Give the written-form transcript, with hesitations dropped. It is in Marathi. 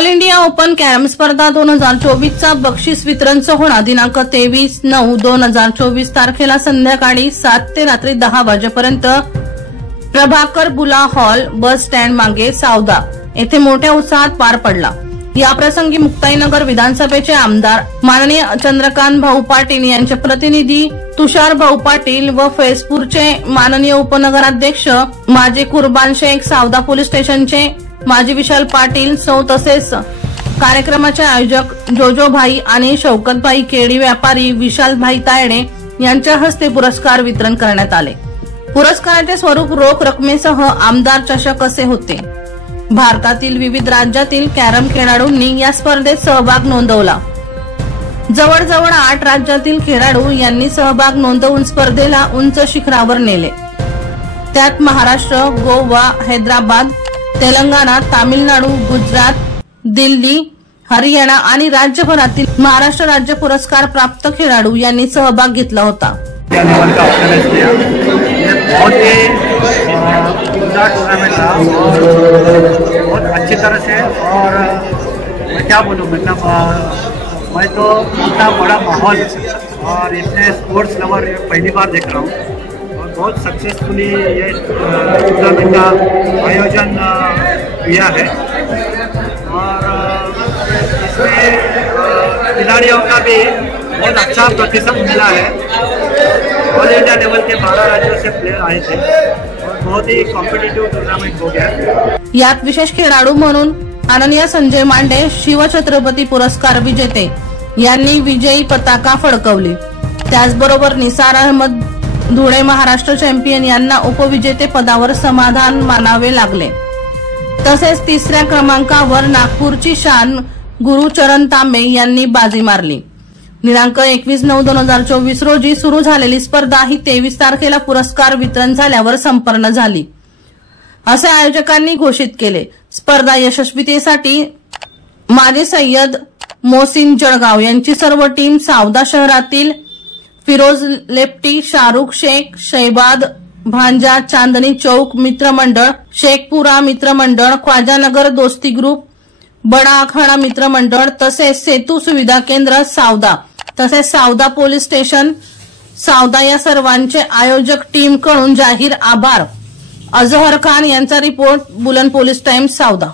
ऑल इंडिया ओपन कॅरम स्पर्धा 2024चा बक्षीस वितरण सोहळा दिनांक 23/9/2024 तारखेला संध्याकाळी 7 ते रात्री 10 वाजेपर्यंत प्रभाकर बुला हॉल बस स्टँड मागे सावदा येथे मोठ्या उत्साहात पार पडला। या प्रसंगी मुक्ताईनगर विधानसभेचे आमदार माननीय चंद्रकांत भाऊ पाटील यांचे प्रतिनिधी तुषार भाऊ पाटील व फैजपूरचे माननीय उपनगराध्यक्ष माजी कुर्बान शेख, सावदा पोलीस स्टेशनचे माजी विशाल पाटील सौ, तसेच कार्यक्रमाचे आयोजक जोजोभाई आणि शौकतभाई केळी व्यापारी विशालभाई तायडे यांच्या हस्ते पुरस्कार वितरण करण्यात आले। पुरस्काराचे स्वरूप रोख रकमेसह आमदार चषक असे होते। भारतातील विविध राज्यातील कॅरम खेळाडूंनी या स्पर्धेत सहभाग नोंदवला। जवळजवळ 8 राज्यातील खेळाडू यांनी सहभाग नोंदवून स्पर्धेला उंच शिखरावर नेले। त्यात महाराष्ट्र, गोवा, हैदराबाद, तेलंगणा, तामिळनाडू, गुजरात, दिल्ली, हरियाणा आणि राज्यभरातील महाराष्ट्र राज्य पुरस्कार प्राप्त खेळाडू यांनी सहभाग घेतला होता। टूर्नामेंट था बहुत अच्छी तरह से, और मैं क्या बोलूँ, मतलब मैं तो इतना बड़ा माहौल और इतने स्पोर्ट्स लवर पहली बार देख रहा हूँ, और बहुत सक्सेसफुली ये टूर्नामेंट का आयोजन किया है। और इसमें खिलाड़ियों का भी बहुत अच्छा प्रतिशत मिला है। ऑल इंडिया लेवल के 12 राज्यों से प्लेयर आए थे और बहुत ही कॉम्पिटिटिव टूर्नामेंट हो गया। यात विशेष खेळाडू म्हणून आननीय संजय मांडे, शिवछत्रपती पुरस्कार विजेते यांनी विजयी पताका फडकवली। त्याचबरोबर निसार अहमद धुळे महाराष्ट्र चॅम्पियन यांना उपविजेते पदावर समाधान मानावे लागले। तसेच तिसऱ्या क्रमांकावर नागपूरची शान गुरुचरण तांबे यांनी बाजी मारली। दिनांक 21/9/2024 रोजी सुरू झालेली स्पर्धा ही 23 तारखेला पुरस्कार वितरण झाल्यावर संपन्न झाली, असे आयोजकांनी घोषित केले। स्पर्धा यशस्वीतेसाठी माजी सय्यद मोहसिन जळगाव यांची सर्व टीम, सावदा शहरातील फिरोज लेप्टी, शाहरुख शेख, शहबाद भांजा, चांदनी चौक मित्रमंडळ, शेखपुरा मित्रमंडळ, ख्वाजानगर दोस्ती ग्रुप, बडा अखाडा मित्रमंडळ, तसेच सेतू सुविधा केंद्र सावदा, तसेच सावदा पोलीस स्टेशन सावदा या सर्वांचे आयोजक टीमकडून जाहीर आभार। अजहर खान यांचा रिपोर्ट, बुलंद पोलीस टाइम्स सावदा।